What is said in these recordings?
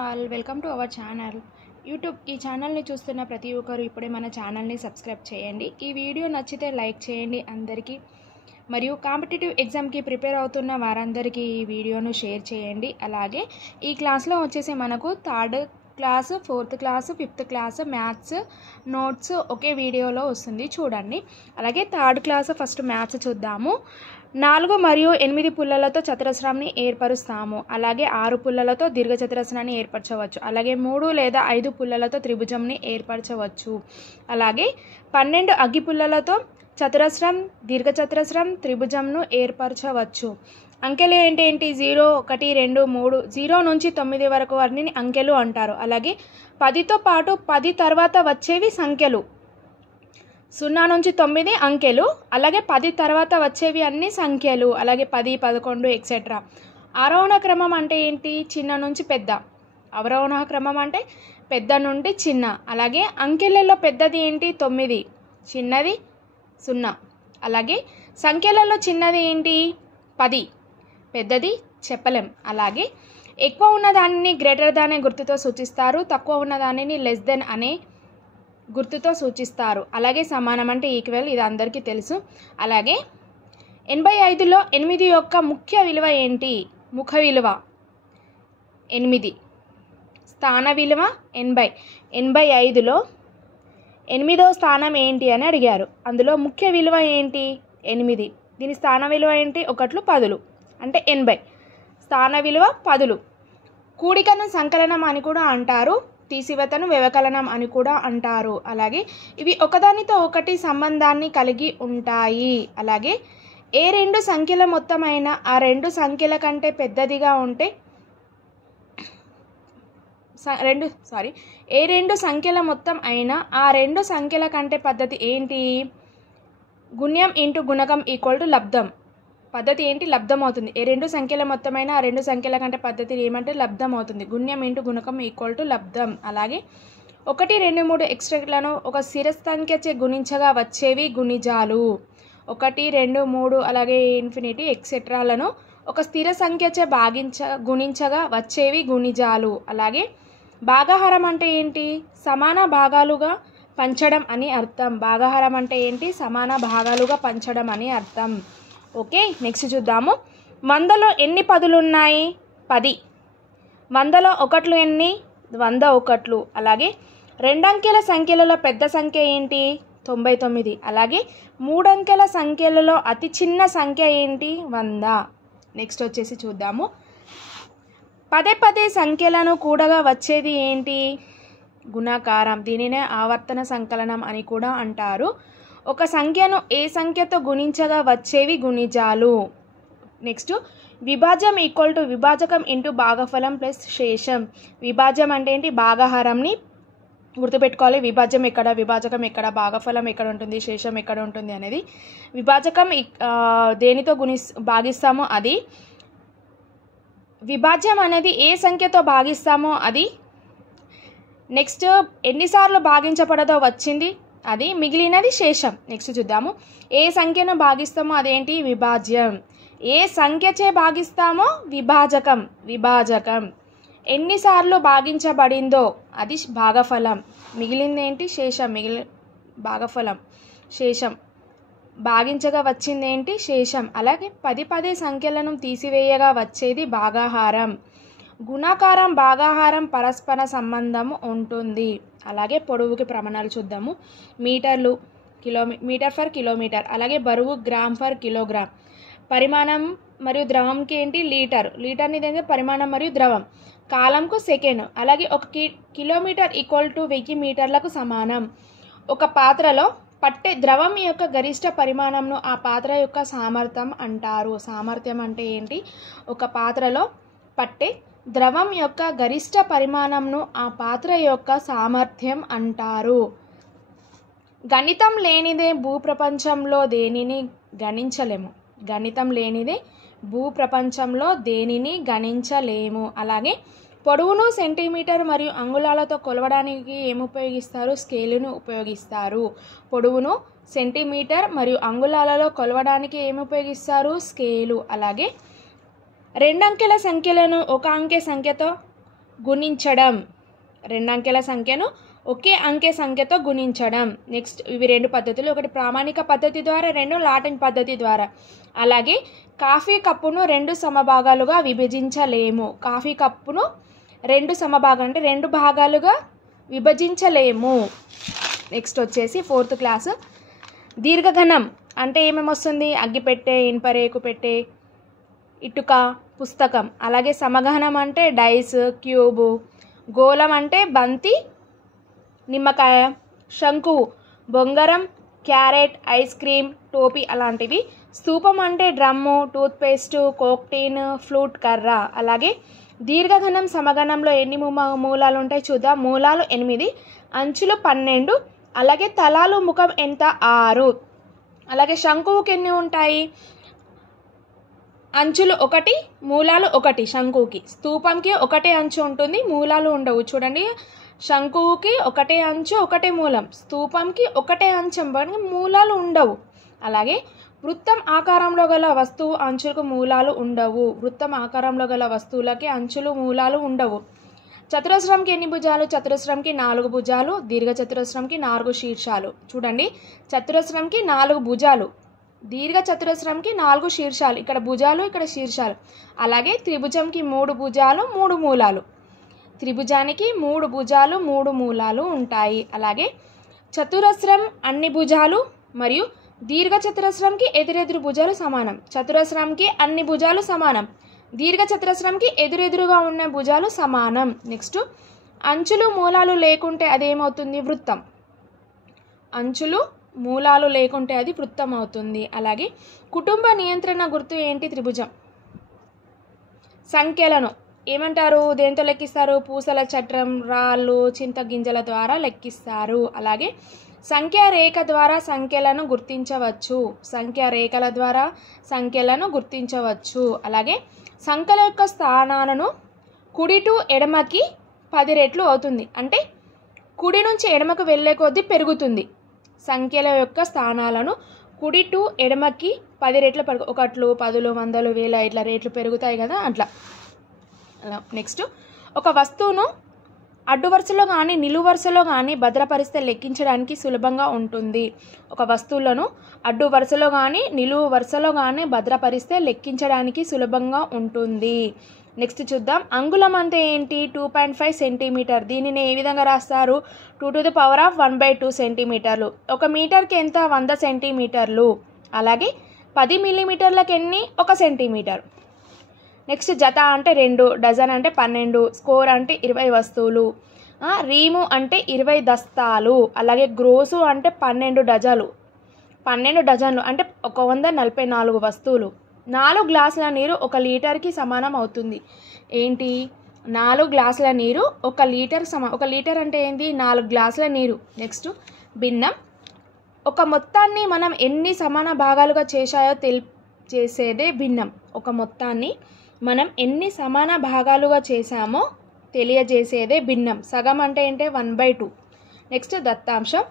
All welcome to our channel YouTube ఈ ఛానల్ని చూస్తున్న ప్రతి ఒక్కరు ఇప్పుడే మన ఛానల్ని సబ్స్క్రైబ్ చేయండి. ఈ వీడియో నచ్చితే లైక్ చేయండి అందరికీ, మరియు కాంపిటేటివ్ ఎగ్జామ్కి ప్రిపేర్ అవుతున్న వారందరికీ ఈ వీడియోను షేర్ చేయండి. అలాగే ఈ క్లాస్లో వచ్చేసి మనకు third class, fourth class, fifth class maths notes ఒకే వీడియోలో వస్తుంది చూడండి. అలాగే థర్డ్ క్లాస్ ఫస్ట్ మ్యాథ్స్ చూద్దాము. 4 మరియు 8 పుల్లలతో చతురస్రాన్ని ఏర్పరుస్తాము. అలాగే 6 పుల్లలతో దీర్ఘచతురస్రాన్ని ఏర్పరచవచ్చు. అలాగే 3 లేదా 5 పుల్లలతో త్రిభుజంని ఏర్పరచవచ్చు. అలాగే 12 అగ్గి పుల్లలతో చతురస్రం, దీర్ఘచతురస్రం, త్రిభుజంను ఏర్పరచవచ్చు. అంకెలు ఏంటి 0, 1, 2, 3, 0 నుంచి 9 వరకు వాటిని అంకెలు అంటారు. అలాగే 10తో పాటు 10 తర్వాత వచ్చేవి సంఖ్యలు. 0 నుంచి 9 అంకెలు, అలాగే 10 తర్వాత వచ్చేవి అన్ని సంఖ్యలు. అలాగే 10, 11 ఎక్సెట్రా. ఆరోహణ క్రమం అంటే ఏంటి? చిన్న నుంచి పెద్ద. అవరోహణ క్రమం అంటే పెద్ద నుండి చిన్న. అలాగే అంకెలలో పెద్దది ఏంటి? 9, చిన్నది 0. అలాగే సంఖ్యలలో చిన్నది ఏంటి? 10, పెద్దది చెప్పలేం. అలాగే ఎక్కువ ఉన్న దానిని గ్రేటర్ దాన్ అనే గుర్తుతో సూచిస్తారు, తక్కువ ఉన్న దానిని లెస్ దెన్ అనే గుర్తుతో సూచిస్తారు. అలాగే సమానం అంటే ఈక్వల్, ఇది అందరికీ తెలుసు. అలాగే 85లో 8 యొక్క ముఖ్య విలువ ఏంటి? ముఖ విలువ 8, స్థాన విలువ 80. 85లో 8వ స్థానం ఏంటి అని అడిగారు. అందులో ముఖ్య విలువ ఏంటి? 8. దీని స్థాన విలువ ఏంటి? 1 10 అంటే 80. స్థాన విలువ 10. కూడికను సంకలనం అని కూడా అంటారు, తీసివేతను వ్యవకలనం అని కూడా అంటారు. అలాగే ఇవి ఒకదానితో ఒకటి సంబంధాన్ని కలిగి ఉంటాయి. అలాగే ఏ రెండు సంఖ్యల మొత్తం అయినా ఆ రెండు సంఖ్యల కంటే పెద్దదిగా ఉంటే ఏ రెండు సంఖ్యల మొత్తం అయినా ఆ రెండు సంఖ్యల కంటే పద్ధతి ఏంటి? గుణ్యం ఇంటూ గుణకం ఈక్వల్ టు లబ్ధం. పద్ధతి ఏంటి? లబ్ధం అవుతుంది. ఏ రెండు సంఖ్యల మొత్తమైనా ఆ రెండు సంఖ్యల కంటే పద్ధతి ఏమంటే లబ్ధం అవుతుంది. గుణ్యం ఇంటూ గుణకం ఈక్వల్ టు లబ్ధం. అలాగే 1, 2, 3 ఎక్స్ట్రాలను ఒక స్థిర సంఖ్యచే గుణించగా వచ్చేవి గుణిజాలు. 1, 2, 3 అలాగే ఇన్ఫినిటీ ఎక్సెట్రాలను ఒక స్థిర సంఖ్యచే గుణించగా వచ్చేవి గుణిజాలు. అలాగే భాగాహారం అంటే ఏంటి? సమాన భాగాలుగా పంచడం అని అర్థం. భాగాహారం అంటే ఏంటి? సమాన భాగాలుగా పంచడం అని అర్థం. ఓకే, నెక్స్ట్ చూద్దాము. 100లో ఎన్ని పదులు ఉన్నాయి? 10. 100లో ఒకట్లు ఎన్ని? 100 ఒకట్లు. అలాగే 2 అంకెల సంఖ్యలలో పెద్ద సంఖ్య ఏంటి? 99. అలాగే 3 అంకెల సంఖ్యలలో అతి చిన్న సంఖ్య ఏంటి? 100. నెక్స్ట్ వచ్చేసి చూద్దాము. పదే సంఖ్యలను కూడగా వచ్చేది ఏంటి? గుణాకారం. దీనినే ఆవర్తన సంకలనం అని కూడా అంటారు. ఒక సంఖ్యను ఏ సంఖ్యతో గుణించగా వచ్చేవి గుణిజాలు. నెక్స్ట్ విభాజ్యం ఈక్వల్ టు విభాజకం ఇంటూ భాగఫలం ప్లస్ శేషం. విభాజ్యం అంటే ఏంటి? భాగాహారంని గుర్తుపెట్టుకోవాలి. విభాజ్యం ఎక్కడ, విభాజకం ఎక్కడ, భాగఫలం ఎక్కడ ఉంటుంది, శేషం ఎక్కడ ఉంటుంది అనేది. విభాజకం దేనితో భాగిస్తామో అది. విభాజ్యం అనేది ఏ సంఖ్యతో భాగిస్తామో అది. నెక్స్ట్ ఎన్నిసార్లు భాగించబడదో వచ్చింది అది. మిగిలినది శేషం. నెక్స్ట్ చూద్దాము. ఏ సంఖ్యను భాగిస్తామో అదేంటి? విభాజ్యం. ఏ సంఖ్యచే భాగిస్తామో విభాజకం. విభాజకం. ఎన్నిసార్లు భాగించబడిందో అది భాగఫలం. మిగిలింది ఏంటి? శేషం. భాగఫలం శేషం. భాగించగా వచ్చింది ఏంటి? శేషం. అలాగే 10 సంఖ్యలను తీసివేయగా వచ్చేది భాగాహారం. గుణాకారం, భాగాహారం పరస్పర సంబంధం ఉంటుంది. అలాగే పొడవుకి ప్రమాణాలు చూద్దాము. మీటర్లు మీటర్ ఫర్ కిలోమీటర్. అలాగే బరువు గ్రామ్ ఫర్ కిలోగ్రామ్. పరిమాణం మరియు ద్రవంకి ఏంటి? లీటర్. లీటర్ని ఏంటంటే పరిమాణం మరియు ద్రవం. కాలంకు సెకండ్. అలాగే 1 కిలోమీటర్ ఈక్వల్ టు 1000 మీటర్లకు సమానం. ఒక పాత్రలో పట్టే ద్రవం యొక్క గరిష్ట పరిమాణంను ఆ పాత్ర యొక్క సామర్థ్యం అంటారు. సామర్థ్యం అంటే ఏంటి? ఒక పాత్రలో పట్టే ద్రవం యొక్క గరిష్ట పరిమాణంను ఆ పాత్ర యొక్క సామర్థ్యం అంటారు. గణితం లేనిదే భూప్రపంచంలో దేనిని గణించలేము. గణితం లేనిదే భూప్రపంచంలో దేనిని గణించలేము. అలాగే పొడవును సెంటీమీటర్ మరియు అంగుళాలతో కొలవడానికి ఏమి ఉపయోగిస్తారు? స్కేలును ఉపయోగిస్తారు. పొడవును సెంటీమీటర్ మరియు అంగుళాలలో కొలవడానికి ఏమి ఉపయోగిస్తారు? స్కేలు. అలాగే 2 అంకెల సంఖ్యలను 1 అంకె సంఖ్యతో గుణించడం, 2 అంకెల సంఖ్యను ఒకే అంకె సంఖ్యతో గుణించడం. నెక్స్ట్ ఇవి 2 పద్ధతులు, ఒకటి ప్రామాణిక పద్ధతి ద్వారా, 2 లాటిన్ పద్ధతి ద్వారా. అలాగే కాఫీ కప్పును 2 సమభాగాలుగా విభజించలేము. కాఫీ కప్పును 2 సమభాగాలు అంటే 2 భాగాలుగా విభజించలేము. నెక్స్ట్ వచ్చేసి 4th క్లాస్. దీర్ఘఘనం అంటే ఏమేమి వస్తుంది? అగ్గిపెట్టె, ఇనుపరేకు పెట్టె, ఇటుక, పుస్తకం. అలాగే సమఘనం అంటే డైస్, క్యూబు. గోళం అంటే బంతి, నిమ్మకాయ. శంకువు, బొంగరం, క్యారెట్, ఐస్ క్రీమ్, టోపీ అలాంటివి. స్తూపం అంటే డ్రమ్ము, టూత్పేస్ట్, కోక్టీన్, ఫ్లూట్, కర్ర. అలాగే దీర్ఘఘనం సమఘనంలో ఎన్ని మూలాలు ఉంటాయి చూద్దాం. మూలాలు 8, అంచులు 12, అలాగే తలాలు ముఖం ఎంత? 6. అలాగే శంకువుకి ఎన్ని ఉంటాయి? అంచులు 1, మూలాలు 1 శంకువుకి. స్తూపంకి 1 అంచు ఉంటుంది, మూలాలు ఉండవు. చూడండి, శంకువుకి 1 అంచు 1 మూలం, స్తూపంకి 1 అంచు మూలాలు ఉండవు. అలాగే వృత్తం ఆకారంలో గల వస్తువు అంచులకు మూలాలు ఉండవు. వృత్తం ఆకారంలో గల వస్తువులకి అంచులు మూలాలు ఉండవు. చతురస్రంకి ఎన్ని భుజాలు? చతురస్రంకి 4 భుజాలు, దీర్ఘచతురస్రంకి 4 శీర్షాలు. చూడండి, చతురస్రంకి 4 భుజాలు, దీర్ఘ చతురస్రంకి 4 శీర్షాలు. ఇక్కడ భుజాలు, ఇక్కడ శీర్షాలు. అలాగే త్రిభుజంకి 3 భుజాలు 3 మూలాలు. త్రిభుజానికి 3 భుజాలు 3 మూలాలు ఉంటాయి. అలాగే చతురస్రం అన్ని భుజాలు మరియు దీర్ఘ చతురస్రంకి ఎదురెదురు భుజాలు సమానం. చతురస్రంకి అన్ని భుజాలు సమానం, దీర్ఘ చతురస్రంకి ఎదురెదురుగా ఉన్న భుజాలు సమానం. నెక్స్ట్ అంచులు మూలాలు లేకుంటే అదేమవుతుంది? వృత్తం. అంచులు మూలాలు లేకుంటే అది వృత్తం అవుతుంది. అలాగే కుటుంబ నియంత్రణ గుర్తు ఏంటి? త్రిభుజం. సంఖ్యలను ఏమంటారు? దేంతో లెక్కిస్తారు? పూసల చట్రం, రాళ్ళు, చింతగింజల ద్వారా లెక్కిస్తారు. అలాగే సంఖ్యా రేఖ ద్వారా సంఖ్యలను గుర్తించవచ్చు. సంఖ్యా రేఖల ద్వారా సంఖ్యలను గుర్తించవచ్చు. అలాగే సంఖ్యల యొక్క స్థానాలను కుడి టు ఎడమకి 10 రెట్లు అవుతుంది. అంటే కుడి నుంచి ఎడమకు వెళ్ళే కొద్దీ పెరుగుతుంది. సంఖ్యల యొక్క స్థానాలను కుడి టు ఎడమకి 10 రెట్లు 1, 10, 100, 1000 ఇట్లా రేట్లు పెరుగుతాయి కదా, అట్లా. నెక్స్ట్ ఒక వస్తువును అడ్డు వరుసలో కానీ నిలువు వరుసలో కానీ భద్రపరిస్తే లెక్కించడానికి సులభంగా ఉంటుంది. ఒక వస్తువులను అడ్డు వరుసలో కానీ నిలువు వరుసలో కానీ భద్రపరిస్తే లెక్కించడానికి సులభంగా ఉంటుంది. నెక్స్ట్ చూద్దాం. అంగుళం అంటే ఏంటి? 2.5 సెంటీమీటర్. దీనిని ఏ విధంగా రాస్తారు? 2⁻1/2 సెంటీమీటర్లు. 1 మీటర్కి ఎంత? 100 సెంటీమీటర్లు. అలాగే 10 మిల్లీమీటర్లకు ఎన్ని? 1 సెంటీమీటర్. నెక్స్ట్ జత అంటే 2, డజన్ అంటే 12, స్కోర్ అంటే 20 వస్తువులు, రీము అంటే 20 దస్తాలు. అలాగే గ్రోసు అంటే 12 డజన్లు. 12 డజన్లు అంటే 144 వస్తువులు. 4 గ్లాసుల నీరు 1 లీటర్కి సమానం అవుతుంది. ఏంటి? 4 గ్లాసుల నీరు 1 లీటర్ సమానం. 1 లీటర్ అంటే ఏంటి? 4 గ్లాసుల నీరు. నెక్స్ట్ భిన్నం. ఒక మొత్తాన్ని మనం ఎన్ని సమాన భాగాలుగా చేసేదే భిన్నం. ఒక మొత్తాన్ని మనం ఎన్ని సమాన భాగాలుగా చేశామో తెలియజేసేదే భిన్నం. సగం అంటే ఏంటి? 1/2. నెక్స్ట్ దత్తాంశం.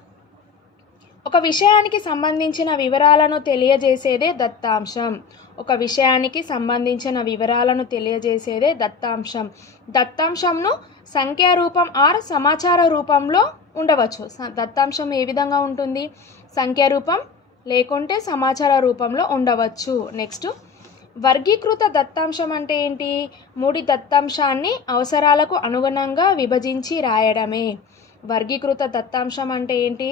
ఒక విషయానికి సంబంధించిన వివరాలను తెలియజేసేదే దత్తాంశం. ఒక విషయానికి సంబంధించిన వివరాలను తెలియజేసేదే దత్తాంశం. దత్తాంశంను సంఖ్యా రూపం ఆర్ సమాచార రూపంలో ఉండవచ్చు. దత్తాంశం ఏ విధంగా ఉంటుంది? సంఖ్యా రూపం లేకుంటే సమాచార రూపంలో ఉండవచ్చు. నెక్స్ట్ వర్గీకృత దత్తాంశం అంటే ఏంటి? 3 దత్తాంశాన్ని అవసరాలకు అనుగుణంగా విభజించి రాయడమే. వర్గీకృత దత్తాంశం అంటే ఏంటి?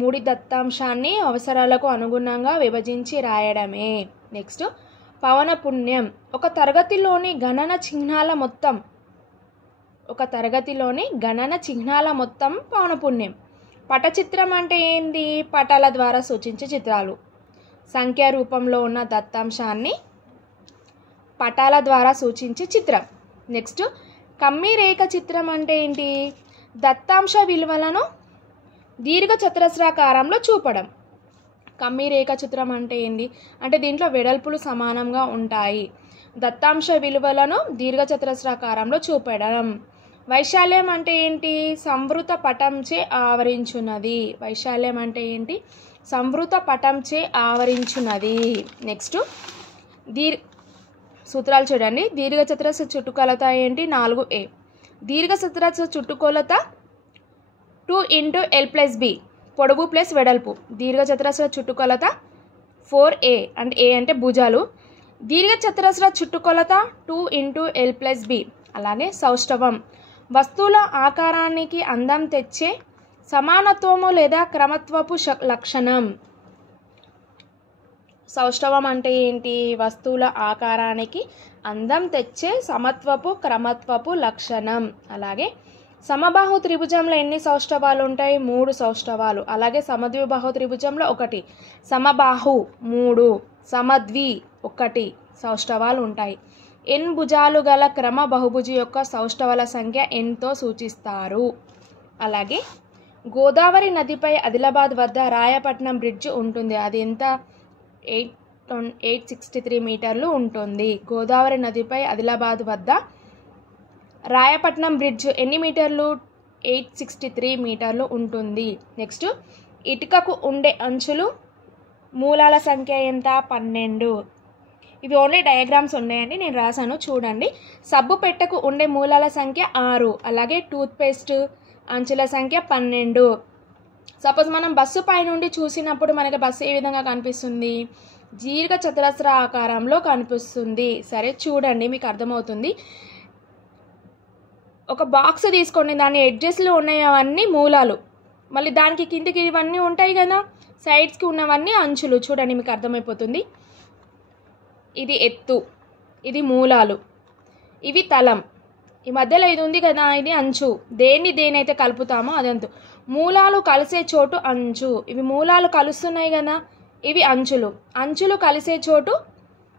3 దత్తాంశాన్ని అవసరాలకు అనుగుణంగా విభజించి రాయడమే. నెక్స్ట్ పౌనఃపున్యం. ఒక తరగతిలోని గణన చిహ్నాల మొత్తం పౌనఃపున్యం. పటచిత్రం అంటే ఏంటి? పటాల ద్వారా సూచించే చిత్రాలు. సంఖ్యా రూపంలో ఉన్న దత్తాంశాన్ని పటాల ద్వారా సూచించే చిత్రం. నెక్స్ట్ కమ్మీ రేఖ చిత్రం అంటే ఏంటి? దత్తాంశ విలువలను దీర్ఘ చతురస్రాకారంలో చూపడం. కమ్మీ రేఖ చిత్రం అంటే ఏంటి? అంటే దీంట్లో వెడల్పులు సమానంగా ఉంటాయి. దత్తాంశ విలువలను దీర్ఘ చతురస్రాకారంలో చూపడం. వైశాల్యం అంటే ఏంటి? సంవృత పటంచే ఆవరించున్నది. వైశాల్యం అంటే ఏంటి? సంవృత పటంచే ఆవరించున్నది. నెక్స్ట్ సూత్రాలు చూడండి. దీర్ఘచతురస్ర చుట్టుకొలత ఏంటి? 4a. దీర్ఘచతురస్ర చుట్టుకొలత 2 × L+B పొడవు ప్లస్ వెడల్పు. దీర్ఘచతురస్ర చుట్టుకొలత 4A అంటే A అంటే భుజాలు. దీర్ఘచతురస్ర చుట్టుకొలత 2 × L+B. అలాగే సౌష్ఠవం వస్తువుల ఆకారానికి అందం తెచ్చే సమానత్వము లేదా క్రమత్వపు లక్షణం. సౌష్ఠవం అంటే ఏంటి? వస్తువుల ఆకారానికి అందం తెచ్చే సమత్వపు క్రమత్వపు లక్షణం. అలాగే సమబాహు త్రిభుజంలో ఎన్ని సౌష్ఠవాలు ఉంటాయి? 3 సౌష్ఠవాలు. అలాగే సమద్విబాహు త్రిభుజంలో 1, సమబాహు 3, సమద్వి 1 సౌష్ఠవాలు ఉంటాయి. n భుజాలు గల క్రమ బహుభుజి యొక్క సౌష్ఠవాల సంఖ్య nతో సూచిస్తారు. అలాగే గోదావరి నదిపై ఆదిలాబాద్ వద్ద రాయపట్నం బ్రిడ్జ్ ఉంటుంది. అది ఎంత? 863 మీటర్లు ఉంటుంది. గోదావరి నదిపై ఆదిలాబాద్ వద్ద రాయపట్నం బ్రిడ్జ్ ఎన్ని మీటర్లు? 863 మీటర్లు ఉంటుంది. నెక్స్ట్ ఇటుకకు ఉండే అంచులు మూలాల సంఖ్య ఎంత? 12. ఇవి ఓన్లీ డయాగ్రామ్స్ ఉన్నాయండి, నేను రాశాను చూడండి. సబ్బు పెట్టెకు ఉండే మూలాల సంఖ్య 6. అలాగే టూత్పేస్ట్ అంచుల సంఖ్య 12. సపోజ్ మనం బస్సు పై నుండి చూసినప్పుడు మనకి బస్సు ఏ విధంగా కనిపిస్తుంది? దీర్ఘ చతురస్ర ఆకారంలో కనిపిస్తుంది. సరే చూడండి, మీకు అర్థమవుతుంది. ఒక బాక్స్ తీసుకోండి, దాని ఎడ్జెస్లో ఉన్నవన్నీ మూలాలు, మళ్ళీ దానికి కిందికి ఇవన్నీ ఉంటాయి కదా, సైడ్స్కి ఉన్నవన్నీ అంచులు. చూడండి మీకు అర్థమైపోతుంది. ఇది ఎత్తు, ఇది మూలాలు, ఇవి తలం, ఈ మధ్యలో ఇది ఉంది కదా, ఇది అంచు. దేనైతే కలుపుతామో అదంతు. మూలాలు కలిసే చోటు అంచు. ఇవి మూలాలు కలుస్తున్నాయి కదా, ఇవి అంచులు. అంచులు కలిసే చోటు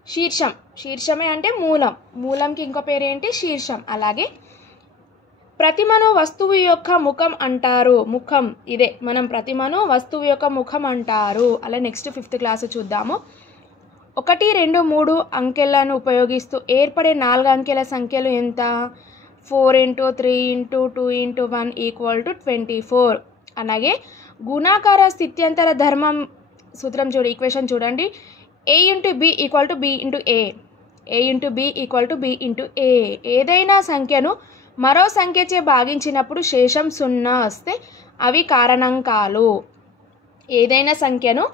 శీర్షం. శీర్షమే అంటే మూలం. మూలంకి ఇంకో పేరు ఏంటి? శీర్షం. అలాగే ప్రతిమను వస్తువు యొక్క ముఖం అంటారు. ముఖం ఇదే, మనం ప్రతిమను వస్తువు యొక్క ముఖం అంటారు. అలా నెక్స్ట్ 5th క్లాస్ చూద్దాము. 1, 2, 3 అంకెలను ఉపయోగిస్తూ ఏర్పడే 4 అంకెల సంఖ్యలు ఎంత? 4 × 3 × 2 × 1 = 24. అలాగే గుణాకార స్థిత్యంతర ధర్మం సూత్రం ఈక్వేషన్ చూడండి. A × B = B × A. A × B = B × A. ఏదైనా సంఖ్యను మరో సంఖ్యచే భాగించినప్పుడు శేషం 0 వస్తే అవి కారణాంకాలు. ఏదైనా సంఖ్యను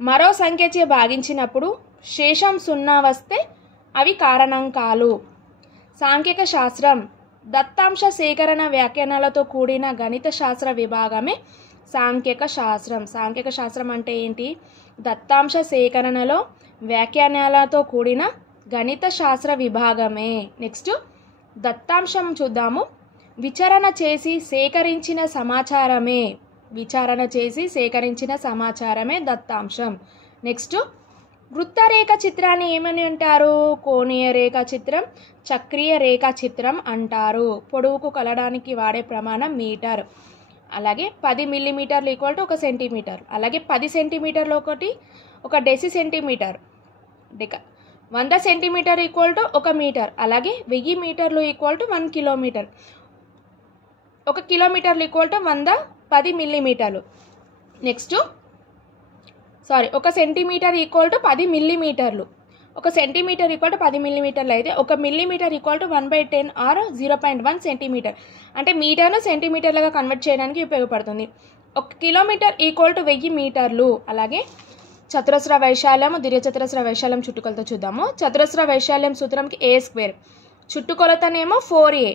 మరో సంఖ్యచే భాగించినప్పుడు శేషం 0 వస్తే అవి కారణాంకాలు. సాంఖ్యక శాస్త్రం దత్తాంశ సేకరణ వ్యాఖ్యానాలతో కూడిన గణిత శాస్త్ర విభాగమే సాంఖ్యక శాస్త్రం. సాంఖ్యక శాస్త్రం అంటే ఏంటి? దత్తాంశ సేకరణలో వ్యాఖ్యానాలతో కూడిన గణిత శాస్త్ర విభాగమే. నెక్స్ట్ దత్తాంశం చూద్దాము. విచారణ చేసి సేకరించిన సమాచారమే దత్తాంశం. నెక్స్ట్ వృత్తరేఖ చిత్రాన్ని ఏమని అంటారు? కోణీయ రేఖా చిత్రం, చక్రీయ రేఖా చిత్రం అంటారు. పొడవుకు కొలవడానికి వాడే ప్రమాణం మీటర్. అలాగే 10 మిల్లీమీటర్లు = 1 సెంటీమీటర్. అలాగే 10 సెంటీమీటర్లు ఒక డెసి సెంటీమీటర్. 100 centimetre = 1 metre. అలాగే 1000 మీటర్లు = 1 కిలోమీటర్. 1 కిలోమీటర్లు = 110 మిల్లీమీటర్లు. నెక్స్ట్ 1 సెంటీమీటర్ = 10 మిల్లీమీటర్లు. 1 సెంటీమీటర్ = 10 మిల్లీమీటర్లు అయితే 1 మిల్లీమీటర్ = 1/10 ఆర్ 0.1 సెంటీమీటర్. అంటే మీటర్ను సెంటీమీటర్లుగా కన్వర్ట్ చేయడానికి ఉపయోగపడుతుంది. 1 కిలోమీటర్ = 1000 మీటర్లు. అలాగే చతురస్ర వైశాల్యం, దీర్ఘచతురస్ర వైశాల్యం చుట్టుకొలత చూద్దాము. చతురస్ర వైశాల్యం సూత్రంకి A², చుట్టుకొలతనేమో 4A.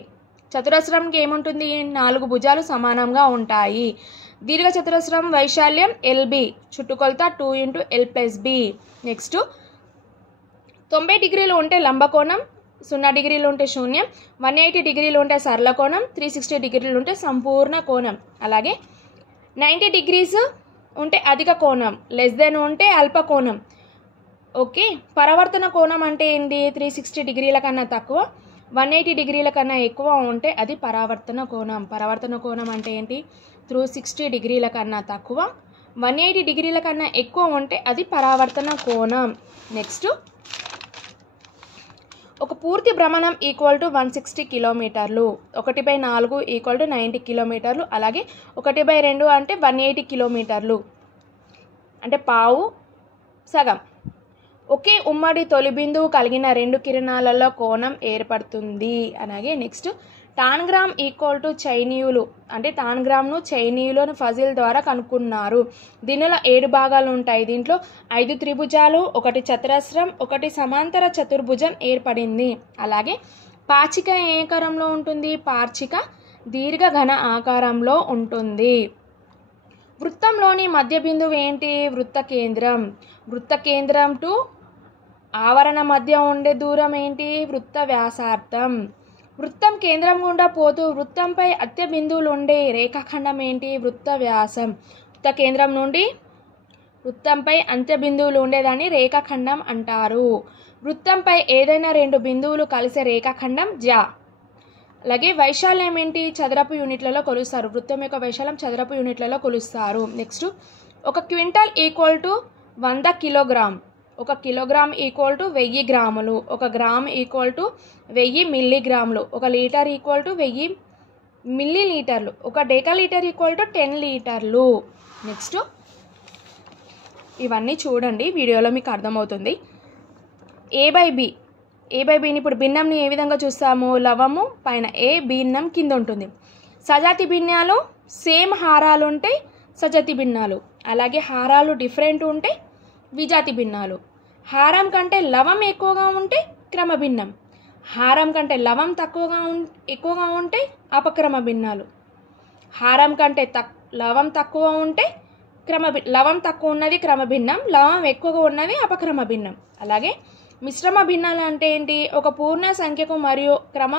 చతురస్రంకి ఏముంటుంది? 4 భుజాలు సమానంగా ఉంటాయి. దీర్ఘచతురస్రం వైశాల్యం LB, చుట్టుకొలత 2 × L+B. నెక్స్ట్ 90 డిగ్రీలు ఉంటే లంబకోణం, 0 డిగ్రీలు ఉంటే శూన్యం, 180 డిగ్రీలు ఉంటే సరళ కోణం, 360 డిగ్రీలు ఉంటే సంపూర్ణ కోణం. అలాగే 90 డిగ్రీస్ ఉంటే అధిక కోణం, <> ఉంటే అల్ప కోణం. ఓకే, పరావర్తన కోణం అంటే ఏంటి? 360 డిగ్రీల కన్నా తక్కువ, 180 డిగ్రీల కన్నా ఎక్కువ ఉంటే అది పరావర్తన కోణం. పరావర్తన కోణం అంటే ఏంటి? 360 డిగ్రీల కన్నా తక్కువ, 180 డిగ్రీల కన్నా ఎక్కువ ఉంటే అది పరావర్తన కోణం. నెక్స్ట్ ఒక పూర్తి భ్రమణం = 160 కిలోమీటర్లు. 1/4 = 90 కిలోమీటర్లు. అలాగే 1/2 అంటే 180 కిలోమీటర్లు. అంటే పావు, సగం. ఒకే ఉమ్మడి తొలి బిందువు కలిగిన 2 కిరణాలలో కోణం ఏర్పడుతుంది. అలాగే నెక్స్ట్ టాన్గ్రామ్ ఈక్వల్ టు చైనీయులు అంటే టాన్గ్రామ్ను చైనీయులను ఫజిల్ ద్వారా కనుక్కున్నారు. దీనిలో 7 భాగాలు ఉంటాయి. దీంట్లో 5 త్రిభుజాలు, 1 చతురస్రం, 1 సమాంతర చతుర్భుజం ఏర్పడింది. అలాగే పాచిక ఏ ఆకారంలో ఉంటుంది? పార్చిక దీర్ఘ ఘన ఆకారంలో ఉంటుంది. వృత్తంలోని మధ్య బిందువు ఏంటి? వృత్త కేంద్రం. వృత్త కేంద్రం టు ఆవరణ మధ్య ఉండే దూరం ఏంటి? వృత్త వ్యాసార్థం. వృత్తం కేంద్రం గుండా పోతూ వృత్తంపై అత్య బిందువులు ఉండే రేఖాఖండం ఏంటి? వృత్త వ్యాసం. వృత్త కేంద్రం నుండి వృత్తంపై అంత్య బిందువులు ఉండేదాన్ని రేఖాఖండం అంటారు. వృత్తంపై ఏదైనా 2 బిందువులు కలిసే రేఖాఖండం జ్యా. అలాగే వైశాల్యం ఏంటి? చదరపు యూనిట్లలో కొలుస్తారు. వృత్తం యొక్క వైశాల్యం చదరపు యూనిట్లలో కొలుస్తారు. Next 1 quintal equal to 100 kilogram. 1 kilogram equal to 1000 గ్రాములు. 1 గ్రామ్ ఈక్వల్ టు 1000 మిల్లీగ్రాములు. 1 లీటర్ ఈక్వల్ టు 1000 మిల్లీలీటర్లు. 1 డెకాలీటర్ ఈక్వల్ టు 10 లీటర్లు. నెక్స్ట్ ఇవన్నీ చూడండి, వీడియోలో మీకు అర్థమవుతుంది. ఏ బై బిని ఇప్పుడు భిన్నంని ఏ విధంగా చూస్తాము? లవము పైన ఏ, భిన్నం కింద ఉంటుంది. సజాతి భిన్నాలు సేమ్ హారాలు ఉంటాయి, సజాతి భిన్నాలు. అలాగే హారాలు డిఫరెంట్ ఉంటాయి, విజాతి భిన్నాలు. హారం కంటే లవం ఎక్కువగా ఉంటే క్రమ భిన్నం. హారం కంటే లవం ఎక్కువగా ఉంటే అపక్రమ భిన్నాలు. హారం కంటే లవం తక్కువ ఉంటే లవం తక్కువ ఉన్నది క్రమ భిన్నం, లవం ఎక్కువగా ఉన్నది అపక్రమ భిన్నం. అలాగే మిశ్రమ భిన్నాలు అంటే ఏంటి? ఒక పూర్ణ సంఖ్యకు మరియు క్రమ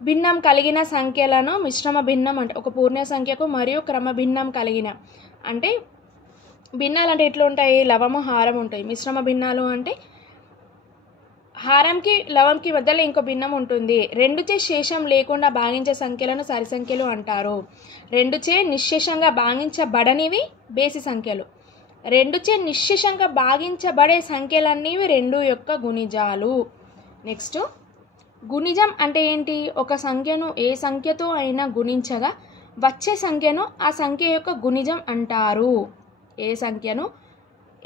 భిన్నం కలిగిన సంఖ్యలను మిశ్రమ భిన్నం అంటే ఒక పూర్ణ సంఖ్యకు మరియు క్రమ భిన్నం కలిగిన అంటే భిన్నాలు అంటే ఎట్లా ఉంటాయి? లవము హారం ఉంటాయి. మిశ్రమ భిన్నాలు అంటే హారంకి లవంకి మధ్యలో ఇంకో భిన్నం ఉంటుంది. 2చే శేషం లేకుండా భాగించే సంఖ్యలను సరి సంఖ్యలు అంటారు. 2చే నిశ్శేషంగా భాగించబడనివి బేసి సంఖ్యలు. 2చే నిశ్శేషంగా భాగించబడే సంఖ్యలన్నీవి 2 యొక్క గుణిజాలు. నెక్స్ట్ గుణిజం అంటే ఏంటి? ఒక సంఖ్యను ఏ సంఖ్యతో అయినా గుణించగా వచ్చే సంఖ్యను ఆ సంఖ్య యొక్క గుణిజం అంటారు.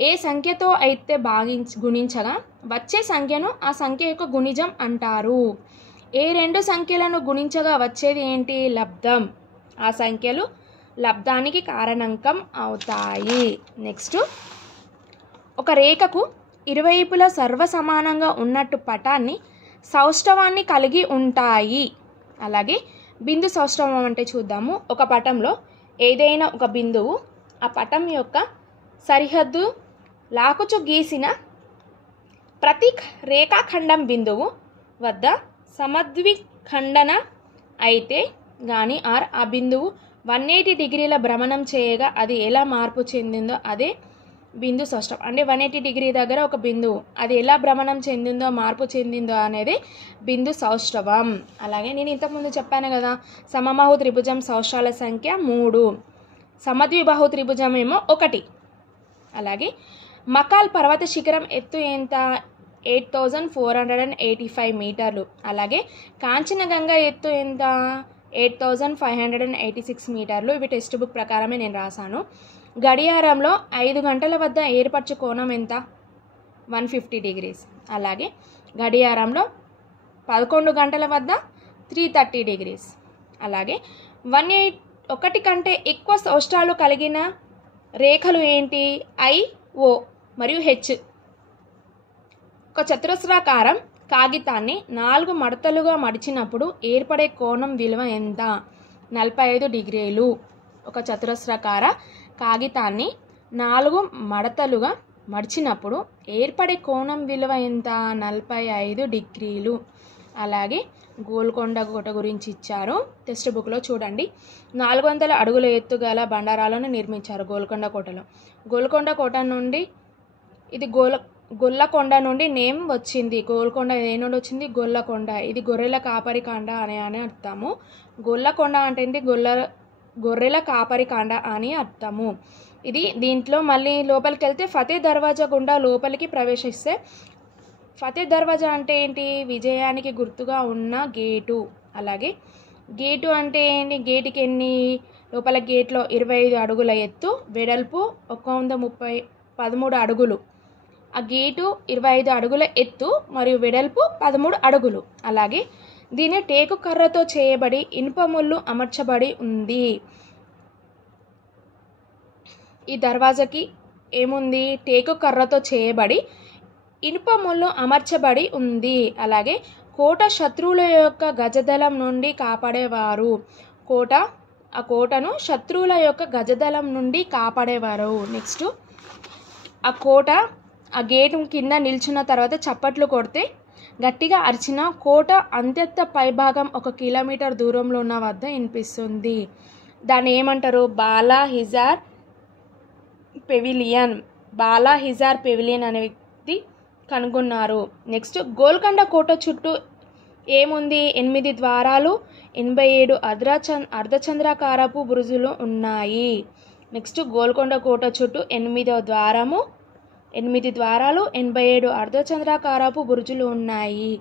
ఏ సంఖ్యతో అయితే గుణించగా వచ్చే సంఖ్యను ఆ సంఖ్య యొక్క గుణిజం అంటారు. ఏ 2 సంఖ్యలను గుణించగా వచ్చేది ఏంటి? లబ్ధం. ఆ సంఖ్యలు లబ్ధానికి కారణాంకం అవుతాయి. నెక్స్ట్ ఒక రేఖకు ఇరువైపులా సర్వసమానంగా ఉన్నట్టు పటాన్ని సౌష్ఠవాన్ని కలిగి ఉంటాయి. అలాగే బిందు సౌష్ఠవం అంటే చూద్దాము. ఒక పటంలో ఏదైనా ఒక బిందువు ఆ పటం యొక్క సరిహద్దు లాకుచు గీసిన ప్రతి రేఖాఖండం బిందువు వద్ద సమద్విఖండన అయితే గాని ఆ బిందువు 180 డిగ్రీల భ్రమణం చేయగా అది ఎలా మార్పు చెందిందో అదే బిందు సౌష్ఠవం. అంటే 180 డిగ్రీ దగ్గర ఒక బిందువు అది ఎలా భ్రమణం చెందిందో మార్పు చెందిందో అనేది బిందు సౌష్ఠవం. అలాగే నేను ఇంతకుముందు చెప్పాను కదా, సమబాహు త్రిభుజం సౌష్ఠాల సంఖ్య 3, సమద్విబాహు త్రిభుజం ఏమో 1. అలాగే మకాల్ పర్వత శిఖరం ఎత్తు ఎంత? 8485 మీటర్లు. అలాగే కాంచనగంగా ఎత్తు ఎంత? 8586 మీటర్లు. ఇవి టెక్స్ట్ బుక్ ప్రకారమే నేను రాశాను. గడియారంలో 5 గంటల వద్ద ఏర్పరచు కోణం ఎంత? 150 డిగ్రీస్. అలాగే గడియారంలో 11 గంటల వద్ద 330 డిగ్రీస్. అలాగే 1 కంటే ఎక్కువ సౌష్ఠాలు కలిగిన రేఖలు ఏంటి? I, O మరియు H. ఒక చతురస్రాకారం కాగితాన్ని 4 మడతలుగా మడిచినప్పుడు ఏర్పడే కోణం విలువ ఎంత? 45 డిగ్రీలు. ఒక చతురస్రాకార కాగితాన్ని 4 మడతలుగా మడిచినప్పుడు ఏర్పడే కోణం విలువ ఎంత? 45 డిగ్రీలు. అలాగే గోల్కొండ కోట గురించి ఇచ్చారు, టెక్స్ట్ బుక్లో చూడండి. 400 అడుగుల ఎత్తు గల బండారాలను నిర్మించారు గోల్కొండ కోటలో. గోల్కొండ కోట నుండి ఇది గొల్లకొండ నుండి నేమ్ వచ్చింది. గోల్కొండ ఏ నుండి వచ్చింది? గొల్లకొండ. ఇది గొర్రెల కాపరి కాండ అని అర్థము. గొల్లకొండ అంటే ఏంటి? గొర్రెల కాపరి కాండ అని అర్థము. దీంట్లో మళ్ళీ లోపలికి వెళ్తే ఫతే దర్వాజా గుండా లోపలికి ప్రవేశిస్తే, ఫతే దర్వాజా అంటే ఏంటి? విజయానికి గుర్తుగా ఉన్న గేటు. అలాగే గేటు అంటే ఏంటి? గేటుకి లోపల గేట్లో 25 అడుగుల ఎత్తు, వెడల్పు 113 అడుగులు. ఆ గేటు 25 అడుగుల ఎత్తు మరియు వెడల్పు 13 అడుగులు. అలాగే దీని టేకు కర్రతో చేయబడి ఇనుప ముళ్ళు అమర్చబడి ఉంది. ఈ దర్వాజాకి ఏముంది? టేకు కర్రతో చేయబడి ఇనుప ముళ్ళు అమర్చబడి ఉంది. అలాగే కోట శత్రువుల యొక్క గజదళం నుండి కాపాడేవారు. ఆ కోటను శత్రువుల యొక్క గజదళం నుండి కాపాడేవారు. నెక్స్ట్ ఆ గేటు కింద నిల్చున్న తర్వాత చప్పట్లు కొడితే గట్టిగా అరిచిన కోట అంత్యత్త పైభాగం 1 కిలోమీటర్ దూరంలో ఉన్న వద్ద వినిపిస్తుంది. దాన్ని ఏమంటారు? బాలాహిజార్ పెవిలియన్ అనేది కనుగొన్నారు. నెక్స్ట్ గోల్కొండ కోట చుట్టూ ఏముంది? 8 ద్వారాలు, 87 అర్ధచంద్రాకారపు బురుజులు ఉన్నాయి. నెక్స్ట్ గోల్కొండ కోట చుట్టూ 8 ద్వారాలు, 87 అర్ధచంద్రాకారపు బురుజులు ఉన్నాయి.